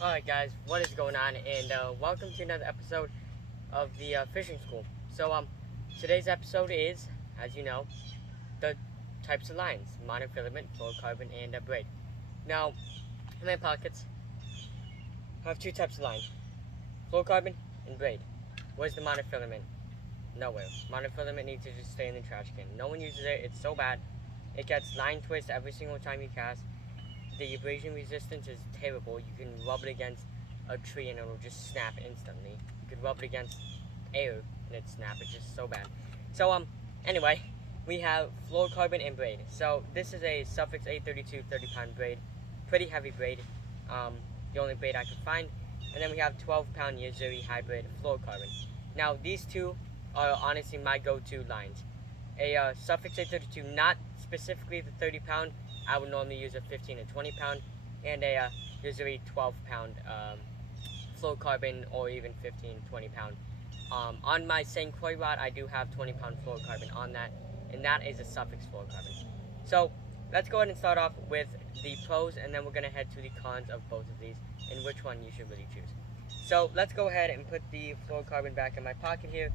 Alright guys, what is going on, and welcome to another episode of the fishing school. Today's episode is, as you know, the types of lines: monofilament, fluorocarbon, and braid. Now, in my pockets, I have two types of lines: fluorocarbon and braid. Where's the monofilament? Nowhere. Monofilament needs to just stay in the trash can. No one uses it. It's so bad. It gets line twist every single time you cast. The abrasion resistance is terrible. You can rub it against a tree and it'll just snap instantly. You could rub it against air and it'd snap. It's just so bad. Anyway, we have fluorocarbon and braid. So this is a Suffix A32 30-pound braid. Pretty heavy braid. The only braid I could find. And then we have 12-pound Yazuri hybrid fluorocarbon. Now these two are honestly my go-to lines. A Suffix A32, not specifically the 30-pound. I would normally use a 15 and 20 pound, and a usually 12-pound fluorocarbon, or even 15, 20 pound. On my St. Croix rod, I do have 20-pound fluorocarbon on that, and that is a Suffix fluorocarbon. So let's go ahead and start off with the pros, and then we're going to head to the cons of both of these, and which one you should really choose. So let's go ahead and put the fluorocarbon back in my pocket here,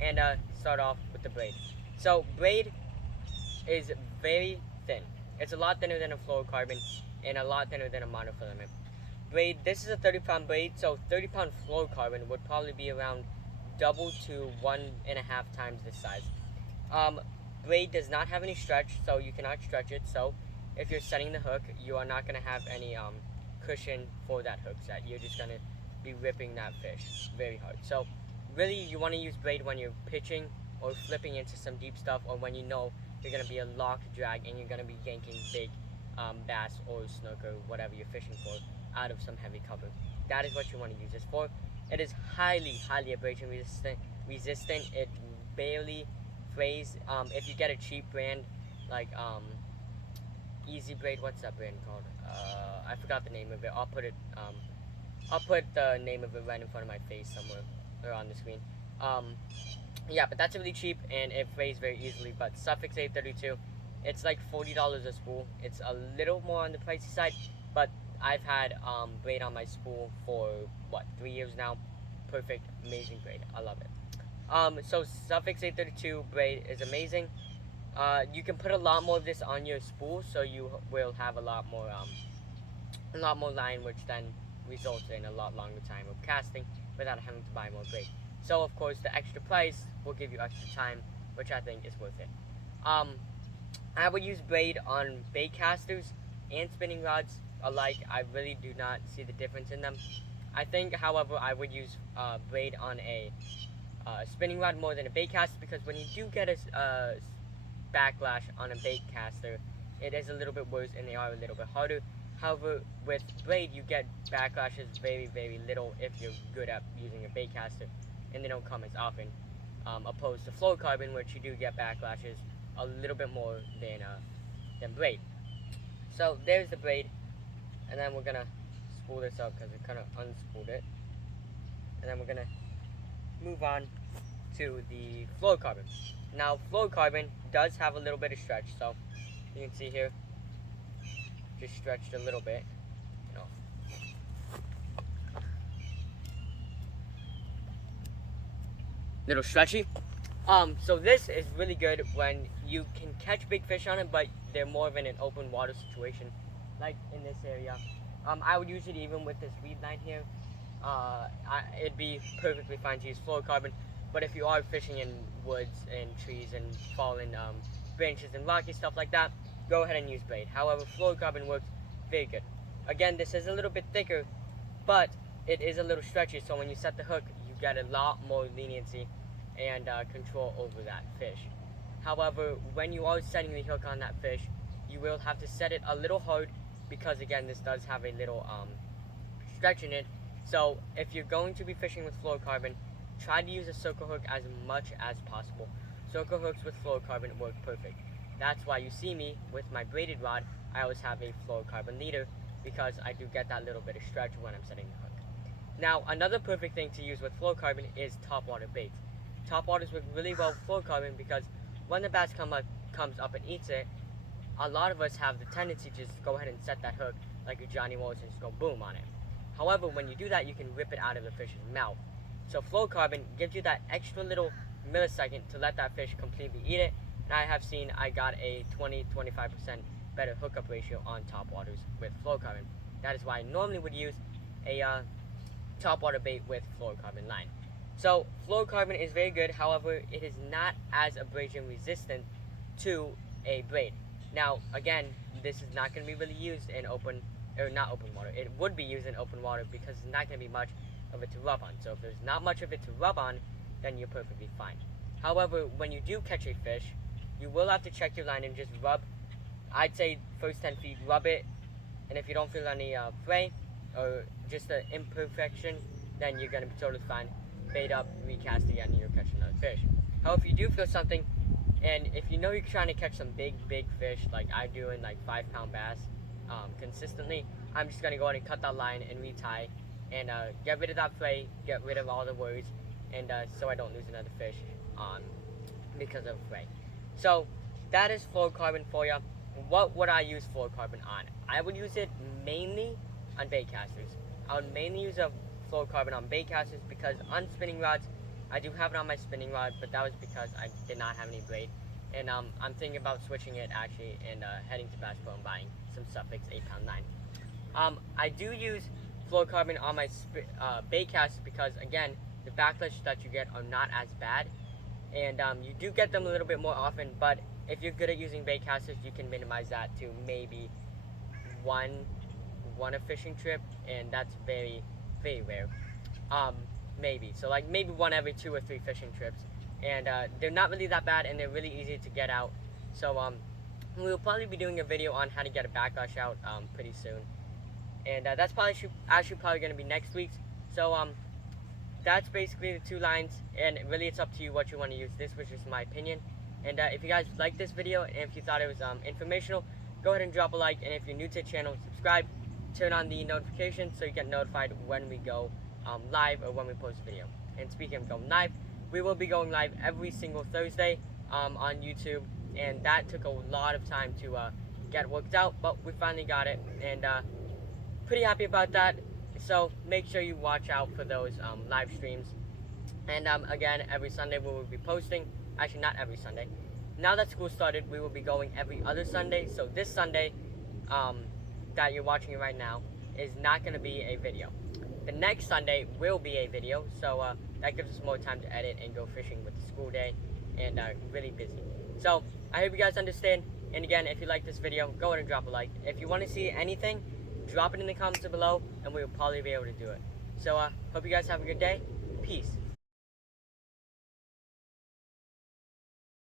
and start off with the braid. So braid is very thin. It's a lot thinner than a fluorocarbon and a lot thinner than a monofilament. Braid, this is a 30-pound braid, so 30-pound fluorocarbon would probably be around double to 1.5 times this size. Braid does not have any stretch, so you cannot stretch it. So if you're setting the hook, you are not going to have any cushion for that hook set. You're just going to be ripping that fish very hard. So really, you want to use braid when you're pitching or flipping into some deep stuff, or when you know you're going to be a lock drag and you're going to be yanking big bass or snooker, whatever you're fishing for, out of some heavy cover. That is what you want to use this for. It is highly abrasion resistant. It barely frays. If you get a cheap brand like Easy Braid, what's that brand called? I forgot the name of it. I'll put the name of it right in front of my face somewhere or on the screen. Yeah, but that's really cheap and it frays very easily. But Suffix A32, it's like $40 a spool. It's a little more on the pricey side, but I've had braid on my spool for 3 years now. Perfect, amazing braid. I love it. So Suffix A32 braid is amazing. You can put a lot more of this on your spool, so you will have a lot more line, which then results in a lot longer time of casting without having to buy more braid. So of course the extra price will give you extra time, which I think is worth it. I would use braid on bait casters and spinning rods alike. I really do not see the difference in them. I think, however, I would use braid on a spinning rod more than a bait caster, because when you do get a backlash on a bait caster, it is a little bit worse and they are a little bit harder. However, with braid, you get backlashes very little if you're good at using a bait caster, and they don't come as often, opposed to fluorocarbon, which you do get backlashes a little bit more than braid. So there's the braid, and then we're gonna spool this up because it kind of unspooled it, and then we're gonna move on to the fluorocarbon. Now fluorocarbon does have a little bit of stretch, so you can see here, just stretched a little bit, you know. Little stretchy. So this is really good when you can catch big fish on it, but they're more of in an open water situation, like in this area. I would use it even with this weed line here. It'd be perfectly fine to use fluorocarbon, but if you are fishing in woods and trees and fallen branches and rocky stuff like that, go ahead and use braid. However, fluorocarbon works very good. Again, this is a little bit thicker, but it is a little stretchy, so when you set the hook, you get a lot more leniency and control over that fish. However, when you are setting the hook on that fish, you will have to set it a little hard, because again, this does have a little stretch in it. So if you're going to be fishing with fluorocarbon, try to use a circle hook as much as possible. Circle hooks with fluorocarbon work perfect. That's why you see me with my braided rod, I always have a fluorocarbon leader, because I do get that little bit of stretch when I'm setting the hook. Now, another perfect thing to use with fluorocarbon is topwater baits. Topwaters work really well with fluorocarbon, because when the bass comes up and eats it, a lot of us have the tendency to just go ahead and set that hook like a Johnny Wallace and just go boom on it. However, when you do that, you can rip it out of the fish's mouth. So fluorocarbon gives you that extra little millisecond to let that fish completely eat it, and I have seen I got a 20-25% better hookup ratio on topwaters with fluorocarbon. That is why I normally would use a topwater bait with fluorocarbon line. So fluorocarbon is very good, however, it is not as abrasion resistant to a braid. Now, again, this is not going to be really used in not open water. It would be used in open water because there's not going to be much of it to rub on. So if there's not much of it to rub on, then you're perfectly fine. However, when you do catch a fish, you will have to check your line and just rub. I'd say first 10 feet, rub it, and if you don't feel any fray or just an imperfection, then you're going to be totally fine. Bait up, recast again, and you'll catch another fish. However, if you do feel something, and if you know you're trying to catch some big fish, like I do in like 5-pound bass consistently, I'm just going to go ahead and cut that line and retie, and get rid of that fray, get rid of all the worries, and so I don't lose another fish because of fray. So that is fluorocarbon for you. What would I use fluorocarbon on? I would use it mainly on bait casters. I would mainly use a fluorocarbon on bait casters because on spinning rods, I do have it on my spinning rod, but that was because I did not have any braid. And I'm thinking about switching it actually and heading to Bass Pro and buying some Suffix 8-pound line. I do use fluorocarbon on my bait casters because, again, the backlash that you get are not as bad. And you do get them a little bit more often, but if you're good at using bait casters, you can minimize that to maybe one a fishing trip, and that's very, very rare. Maybe. So like maybe one every 2 or 3 fishing trips. And they're not really that bad, and they're really easy to get out. So we'll probably be doing a video on how to get a backlash out pretty soon. And that's probably probably going to be next week's. So that's basically the 2 lines, and really it's up to you what you want to use. This was just my opinion. And if you guys liked this video, and if you thought it was informational, go ahead and drop a like. And if you're new to the channel, subscribe. Turn on the notifications so you get notified when we go live or when we post a video. And speaking of going live, we will be going live every single Thursday on YouTube, and that took a lot of time to get worked out, but we finally got it, and pretty happy about that. So make sure you watch out for those live streams. And again, every Sunday we will be posting. Actually, not every Sunday. Now that school started, we will be going every other Sunday. So this Sunday that you're watching right now is not going to be a video. The next Sunday will be a video, so that gives us more time to edit and go fishing with the school day, and really busy. So I hope you guys understand, and again, if you like this video, go ahead and drop a like. If you want to see anything, drop it in the comments below, and we will probably be able to do it. So hope you guys have a good day. Peace.